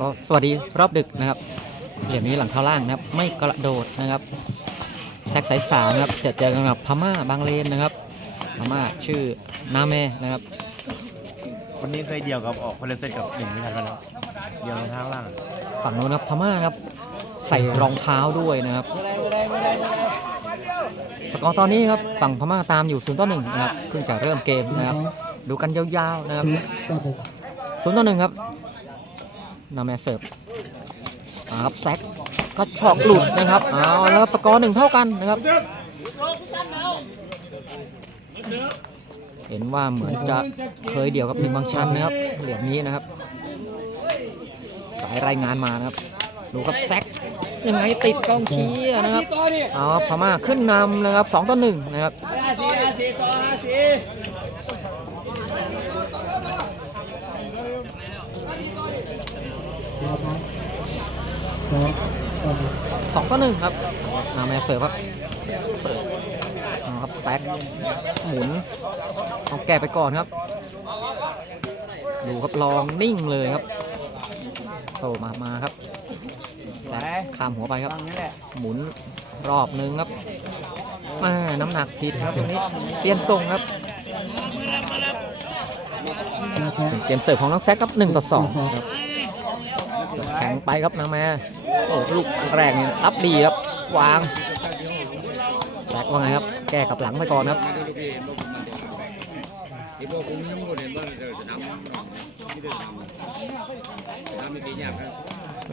ก็สวัสดีรอบดึกนะครับ เหลี่ยมนี้หลังเท้าล่างนะครับ ไม่กระโดดนะครับแซกสายสามนะครับจะเจอกันกับพม่าบางเลนนะครับพม่าชื่อนาแม่นะครับ คนนี้เคยเดียวกับออกคนละเซตกับหนึ่งไม่ทันแล้วนะเดียวรองเท้าล่างฝั่งโน้นนะครับพม่านะครับใส่รองเท้าด้วยนะครับ สกอร์ตอนนี้ครับฝั่งพม่าตามอยู่0ต่อ1นะครับเพิ่งจะเริ่มเกมนะครับ ดูกันยาวๆนะครับ0ต่อ1ครับ นาแมเสิร์ฟอาครับแซกก็ชอกหลุดนะครับเอาแล้วครับสกอร์หนึ่งเท่ากันนะครับ เห็นว่าเหมือนจะเคยเดียวกับหนึ่งบางชันนะครับ เหลี่ยมนี้นะครับ สายรายงานมานะครับดูครับแซกยังไงติดกองเชียนะครับเอาครับพม่าขึ้นนำนะครับ2ต่อ1นะครับ 2ต่อ1ครับนาแมเสิร์ฟครับเสิร์ฟครับแซกหมุนเอาแกะไปก่อนครับ ดูครับลองนิ่งเลยครับ โตมามาครับแซกข้ามหัวไปครับ หมุนรอบนึงครับม่น้ำหนักผิดครับตรงนี้เปลี่ยนทรงครับเกมเสิร์ฟของน้องแซกครับ1ต่อ2ครับแข็งไปครับนาแม่ โอ้ลูกแรกนี่รับดีครับ วางแซกว่าไงครับ แก้กับหลังไปก่อนครับ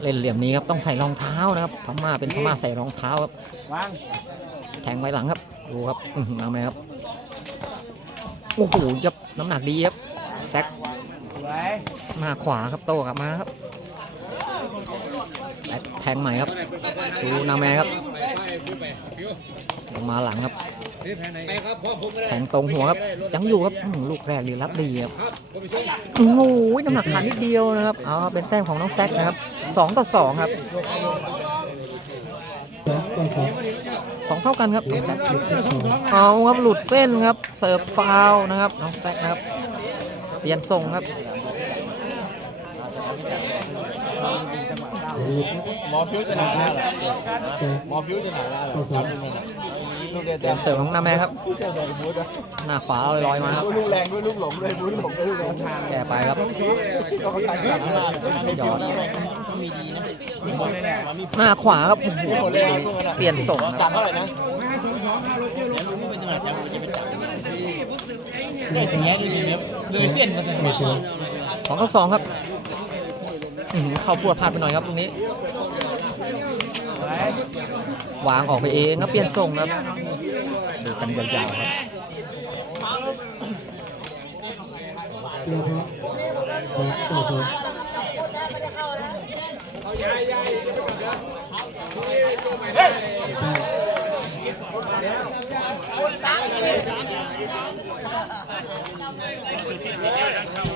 เล่นเหลี่ยมนี้ครับต้องใส่รองเท้านะครับพม่าเป็นพม่าใส่รองเท้าครับวางแทงไว้หลังครับดูครับอื้อหือเอาไหมครับโอ้โหยับน้ำหนักดีครับแซกไว้หน้าขวาครับโตกลับมาครับ แทงใหม่ครับดูนาแมครับลงมาหลังครับแทงตรงหัวครับยังอยู่ครับลูกแรกดีรับดีครับโอ้โหน้ำหนักขาดนิดเดียวนะครับเอาเป็นแต้มของน้องแซกนะครับสองต่อสองครับสองเท่ากันครับน้องแซกเอาครับหลุดเส้นครับเสิร์ฟฟาวนะครับน้องแซกนะครับเปลี่ยนทรงครับ หมอฟิวจะหนาแล้วเหรอหมอฟิวจะหนาแล้วเหรอครับลูกเดียวเปลี่ยนเสิร์ฟของนาแมครับ หน้าขวาลอยๆมาครับลูกแรงด้วยลูกหลงด้วยบูธหลงด้วยลูกหลงแก้ไปครับก็เขาตัดกลับมาหยอดมีดีนะมีคนเลยเนี่ยมีหน้าขวาครับโอ้โหเปลี่ยนทรงคจัรับบเท่าไหร่นะเส้นเนี้ยดูสิเนี่ยเลยเส้นมาเลยสองต่อสองครับอื้อหือ เข้าพวดพลาดไปหน่อยครับตรงนี้ วางออกไปเองครับเปลี่ยนทรงครับดูกันยาวๆครับส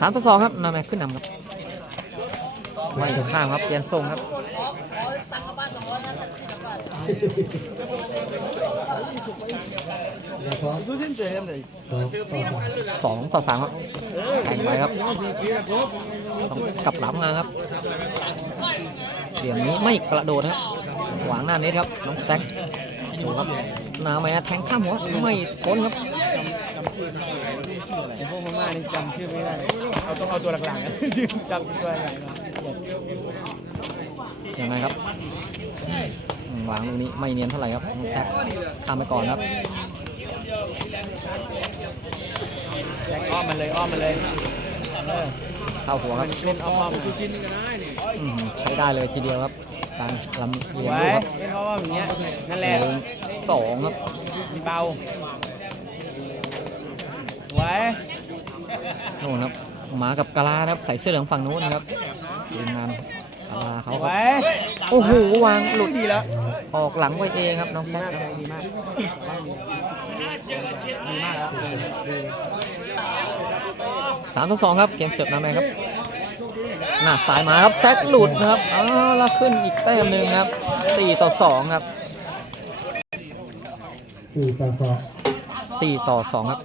สามต่อสองครับนาแมขึ้นนำครับไม่ข้ามครับเปลี่ยนทรงครับสองต่อสามครับแข่งไปครับต้องกลับหลังมาครับเหลี่ยมนี้ไม่กระโดดครับหวางหน้าเน็ตครับ น้องแซกดูครับ นาแมแทงข้ามหัวไม่พ้นครับพวกพม่านี่จำชื่อไม่ได้เราต้องเอาตัวหลักๆนะจำตัวหลักยังไงครับอืมวางลูกนี้ไม่เนียนเท่าไหร่ครับน้องแซกข้ามไปก่อนครับแจ็คอ้อมมันเลยอ้อมมันเลยเออเข้าหัวครับเล่นอ้อมอ้อมอืมใช้ได้เลยทีเดียวครับการลำเลียงไว้ลูกครับเล่นอ้อมอย่างเงี้ยนั่นแหละหนึ่ง สองครับ เบาไว้โน่นครับหมากับกะลานะครับใส่เสื้อเหลืองฝั่งนู้นนะครับทีมงานกะลาเขาครับไว้โอ้โหวางหลุดดีแล้วออกหลังไว้เองครับน้องแซกครับดีมากดีมากแล้วสามต่อสองครับเกมเสิร์ฟนาแมนครับหน้าสายมาครับแซกหลุดนะครับอ้าวแล้วขึ้นอีกแต้มหนึ่งครับสี่ต่อสองครับ สี่ต่อสองสี่ต่อสองครับ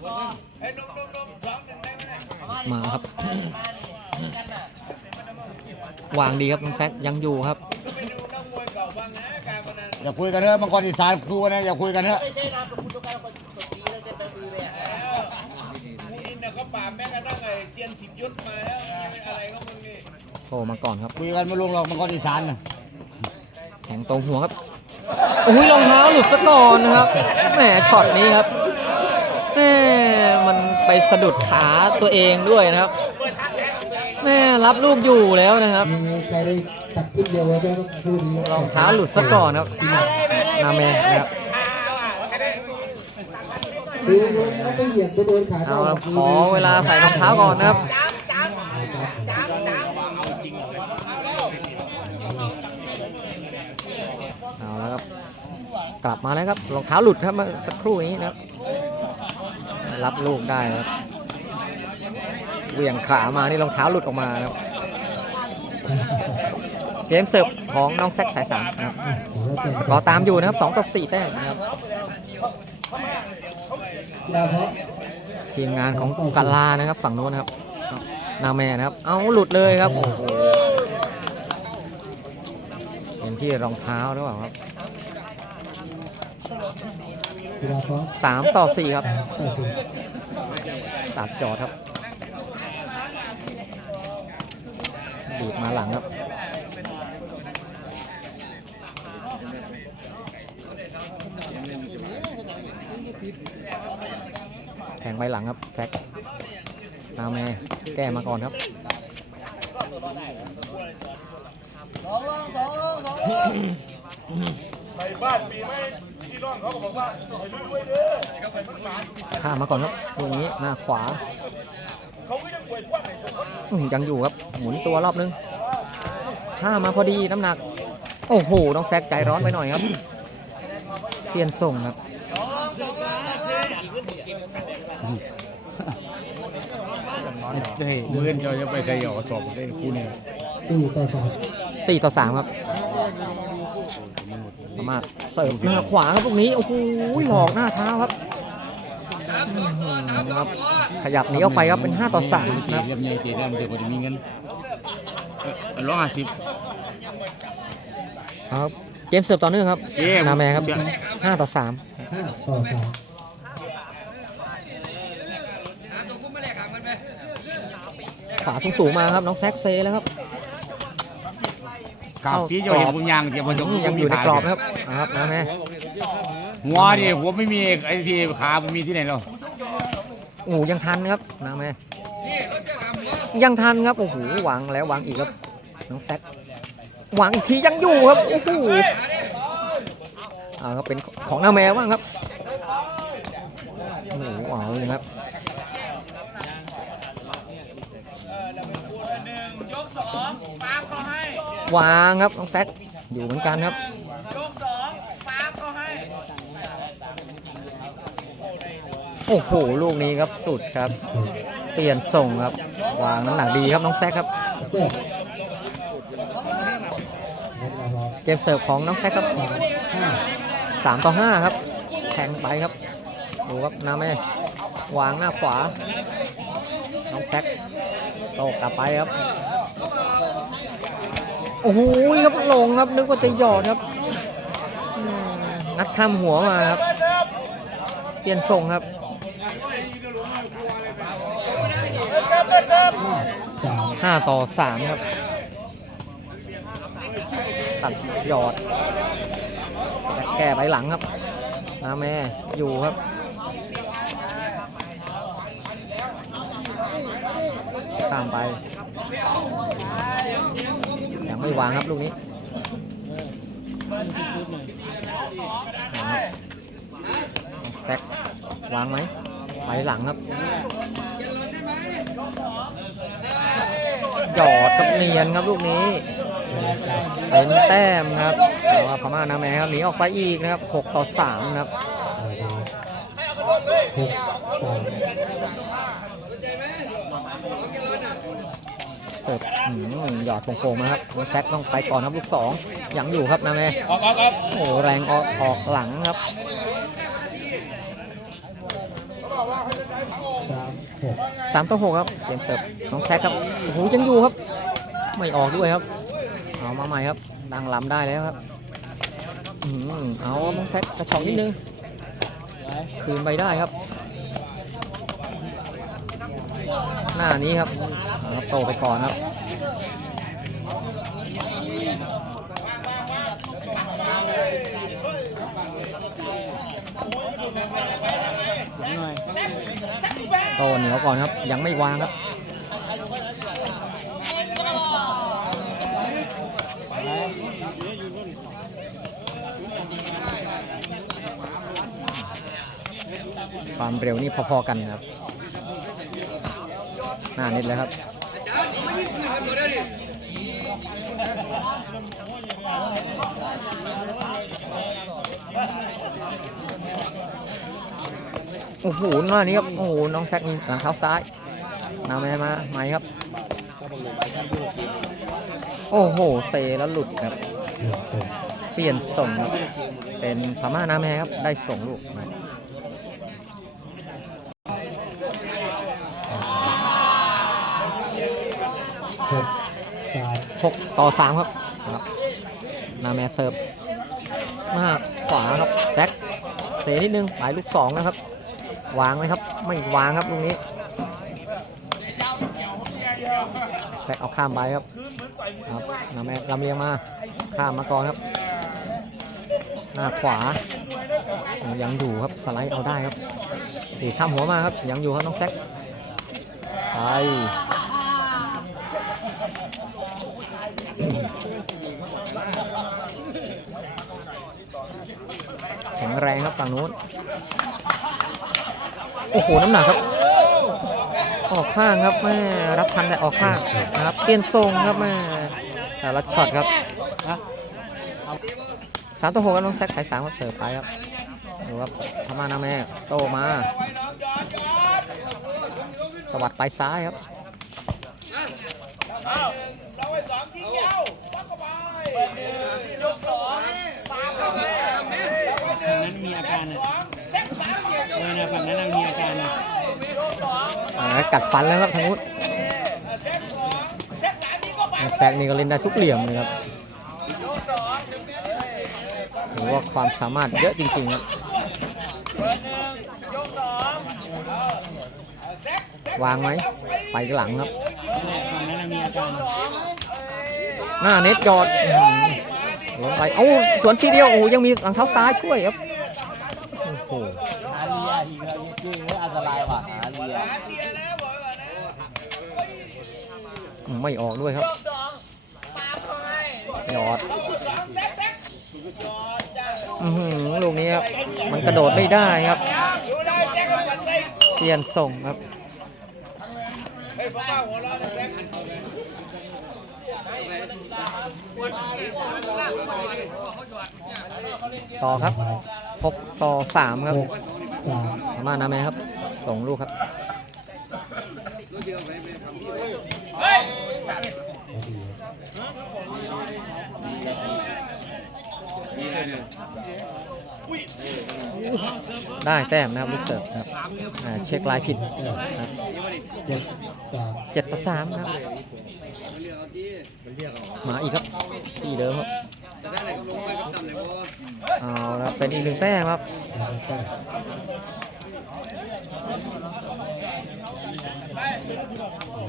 เฮ้ยนมนมนมมาครับ วางดีครับน้องแซกยังอยู่ครับ อย่าคุยกันเถอะมังกรอีสานครูนะอย่าคุยกันเถอะโทรมาก่อนครับ คุยกันไม่ลงหรอกมังกรอีสานน่ะแข็งตรงหัวครับ อุ้ยรองเท้าหลุดซะก่อนนะครับแหมช็อตนี้ครับแหมมันไปสะดุดขาตัวเองด้วยนะครับแหมรับลูกอยู่แล้วนะครับใครได้ตัดคลิปเดียวไว้ไหมเมื่อสักครู่นี้รองเท้าหลุดซะก่อนครับนาแมนะครับเหยียบไปโดนขอาขอเวลาใส่รองเท้าก่อนนะครับ เอาแล้วครับ กลับมาแล้วครับรองเท้าหลุดครับเมื่อสักครู่นี้นะครับรับลูกได้ครับเหวี่ยงขามานี่รองเท้าหลุดออกมาครับเกมเสิร์ฟของน้องแซกสายสามครับแล้วแต่สกอตามอยู่นะครับ2ต่อ4แต้มนะครับทีมงานของกาลานะครับฝั่งโน้นนะครับนาแม่นะครับ เอาหลุดเลยครับโอ้โหเป็นที่รองเท้าหรือเปล่าครับ สามต่อสี่ครับ ตัดจอดครับดีดมาหลังครับแทงไปหลังครับแท็กนาแม่แก้มาก่อนครับ ข้ามมาก่อนครับตรงนี้หน้าขวาอื้อยังอยู่ครับ หมุนตัวรอบนึง ข้ามมาพอดีน้ำหนัก โอ้โห น้องแซกใจร้อนไปหน่อยครับ เปลี่ยนส่งครับเฮ้ยเพื่อนเราจะไปใครหยอกสอบได้คู่นี้สี่ต่อสาม4ต่อ3ครับ สามารถเสิร์ฟหน้าขวาครับพวกนี้ โอ้โหหลอกหน้าเท้าครับอื้อหือครับ ขยับหนีออกไปครับเป็น 5 ต่อ3นะครับเรียบเรียงเจ๊ได้มันจะพอดีมีเงินร้อยห้าสิบครับเกมเสิร์ฟต่อเนื่องครับเกมนาแมครับ 5 ต่อ3ห้าต่อสามขวาสูงๆมาครับ น้องแซกเซแล้วครับ ข่าวที่จะเห็นบุญยางเดี๋ยวมันจะยังอยู่ในกรอบนะครับเอาครับนาแมหัวดิหัวไม่มีไอ้ที่ขามันมีที่ไหนหรอโอ้โหยังทันครับนาแมยังทันครับโอ้โหวางแล้ววางอีกครับน้องแซกวางอีกทียังอยู่ครับโอ้โหเอาครับเป็นของนาแมบ้างครับโอ้โหเอาเลยครับ วางครับน้องแซกอยู่เหมือนกันครับโอ้โหลูกนี้ครับสุดครับ เปลี่ยนส่งครับ วางน้ำหนักดีครับน้องแซกครับ เกมเสิร์ฟของน้องแซกครับห้า3ต่อ5ครับแทงไปครับดูครับน้าแม่วางหน้าขวาน้องแซกโตกลับไปครับ โอ้โหครับลงครับนึกว่าจะหยอดครับงัดข้ามหัวมาครับเปลี่ยนส่งครับห้าต่อ3ครับ ตัดหยอด แก้ไปหลังครับนาแม่อยู่ครับตามไป ยังไม่วางครับลูกนี้แซกวางไหมไปหลังครับหยอดครับเนียนครับลูกนี้เป็นแต้มครับแต่ว่าพม่านาแมครับหนีออกไปอีกนะครับ 6 ต่อ 3 นะครับ หกสามเสิร์ฟอืมหยอดโค้งๆนะครับน้องแซกต้องไปก่อนครับลูกสองยังอยู่ครับนาแมออกออกออกโอ้โหแรงออกออกหลังครับสามต่อหกครับเกมเสิร์ฟน้องแซกครับโอ้โหยังอยู่ครับ ไม่ออกด้วยครับเอามาใหม่ครับดังลำได้แล้วครับอืมเอาน้องแซกกระชอกนิดนึงคืนไปได้ครับ หน้านี้ครับโตไปก่อนครับ โตเหนียวก่อนครับ ยังไม่วางครับความเร็วนี่พอๆกันครับ หน้านิดเลยครับ โอ้โหหน้านี้ครับโอ้โหน้องแซกมีหลังเท้าซ้ายนาแม่มาไหมครับ โอ้โหเซแล้วหลุดครับ เปลี่ยนส่งครับเป็นพม่านาแม่ครับได้ส่งลูกมาหกต่อสามครับครับ นาแม่เสิร์ฟหน้าขวาครับแซกเซนิดนึงหมายลูกสองนะครับ วางไหมครับ ไม่วางครับลูกนี้แซกเอาข้ามไปครับครับนาแม่ลำเลียงมา ข้ามมาก่อนครับ หน้าขวา ยังอยู่ครับ สไลด์เอาได้ครับดีข้ามหัวมาครับ ยังอยู่ครับน้องแซกไปแข็งแรงครับฝั่งนู้น โอ้โหน้ำหนักครับ ออกข้างครับแม่รับพันแต่ออกข้างนะครับเปลี่ยนทรงครับแม่แต่ละช็อตครับสามต่อหกครับน้องแซคสายสามครับเสิร์ฟไปครับดูครับพม่านาแม่โตมาสวัสดไปซ้ายครับนั้นมีอาการอะ เออนะฝั่งนั้นมีอาการอะอ่ากัดฟันแล้วครับทางนู้นน้องแซกนี่ก็เล่นได้ทุกเหลี่ยมเลยครับถือว่าความสามารถเยอะจริงๆครับวางไหมไปหลังครับฝั่งนั้นมีอาการหน้าเน็ตยอดอื้อหือลงไปเอ้าสวนทีเดียวโอ้โหยังมีหลังเท้าซ้ายช่วยครับ โอ้โห หาเรียอีกแล้วจริงๆอันตรายว่ะหาเรีย ไม่ออกด้วยครับยอดอือหือลูกนี้ครับ มันกระโดดไม่ได้ครับ เปลี่ยนส่งครับต่อครับ6ต่อ3ครับหกสามพม่านาแม่ครับส่งลูกครับพอดี ได้แต้มนะครับลูกเสิร์ฟครับอ่าเช็คลายผิดครับเจ็ดต่อสามครับ มาอีกครับที่เดิมครับเอาละเป็นอีกหนึ่งแต้มครับ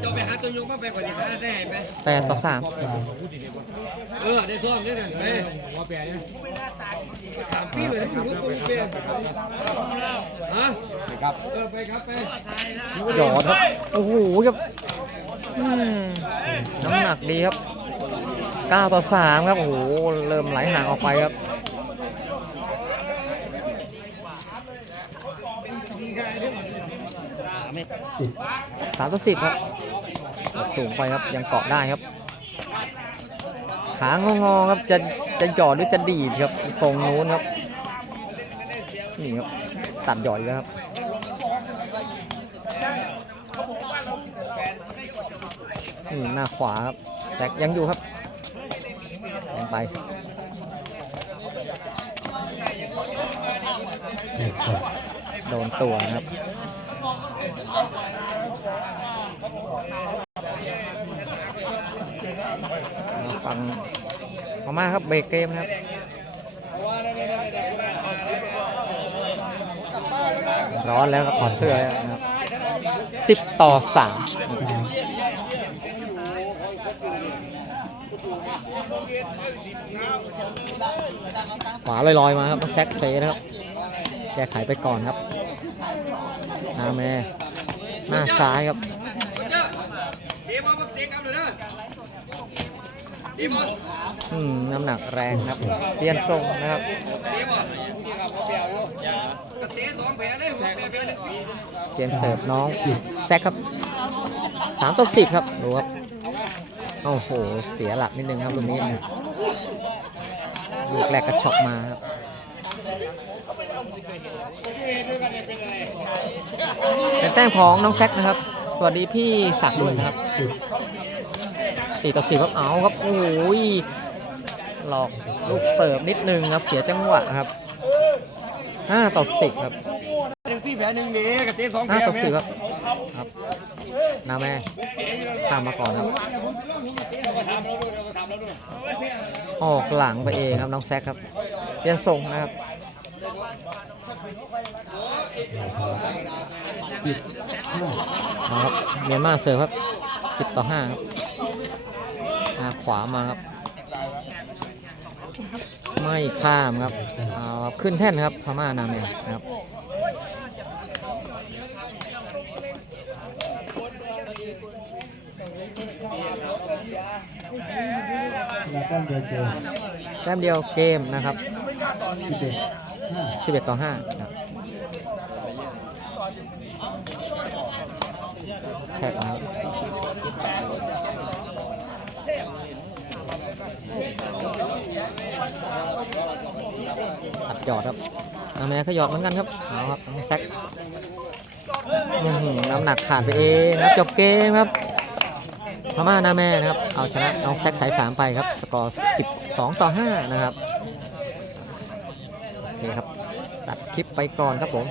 เจ้าไปหาตัวยงมาไปก่อนดิหาได้ไหมแปดต่อสามสามเออได้ซ่อมได้นั่นไปถามพี่เลยที่รู้ตัวเองฮะครับเออไปครับไปหยอดครับโอ้โหครับอืมน้ำหนักดีครับ9ต่อ3ครับโอ้โหเริ่มไหลห่างออกไปครับ สิบ3ต่อ10ครับสูงไปครับยังเกาะได้ครับ ขางองอๆครับจะจะหยอดหรือจะดีดครับทรงนู้นครับนี่ครับตัดหยอดอีกแล้วครับนี่หน้าขวาครับแซกยังอยู่ครับยังไปโดนตัวนะครับ ฟังมาม่าครับเบรกเกมนะครับร้อนแล้วครับถอดเสื้อแล้วนะครับสิบต่อสามขวาลอยๆมาครับแซกเซนะครับ แก้ไขไปก่อนครับนาแม่ หน้าซ้ายครับอืมน้ำหนักแรงครับเปลี่ยนทรงนะครับเตะสองแผลเลยแผลแผลเลยเกมเสิร์ฟน้องแซกครับสามต่อสิบครับดูครับโอ้โห เสียหลักนิดนึงครับลูกนี้ลูกแรกกระชอกมาครับ เป็นแต้มของน้องแซกนะครับ สวัสดีพี่ศักดิ์ด้วยนะครับสิบสี่ต่อสี่ครับเอาครับโอ้ยหลอกลูกเสิร์ฟนิดนึงครับเสียจังหวะครับห้าต่อสิบครับหนึ่งพี่แผลหนึ่งดีกระเตะสองแผลห้าต่อสิบครับครับนาแม่ข้ามมาก่อนครับออกหลังไปเองครับน้องแซคครับเปลี่ยนทรงนะครับสิบห้าเอา ครับเมียนมาเสิร์ฟครับสิบต่อห้าครับมาขวามาครับ ไม่ข้ามครับเอาครับขึ้นแท่นครับพม่านาเมลนะครับแล้วก็เดินเดินแต้มเดียวเกมนะครับ สิบเอ็ดต่อ5นะครับแท็กนะครับตัดหยอดครับนาแม่ก็หยอดเหมือนกันครับเอาครับแซกน้ำหนักขาดไปเองนะจบเกมครับพม่านาแม่นะครับ เอาชนะน้องแซกสายสามไปครับ สกอร์ 12 ต่อ 5 นะครับ โอเคครับ ตัดคลิปไปก่อนครับผม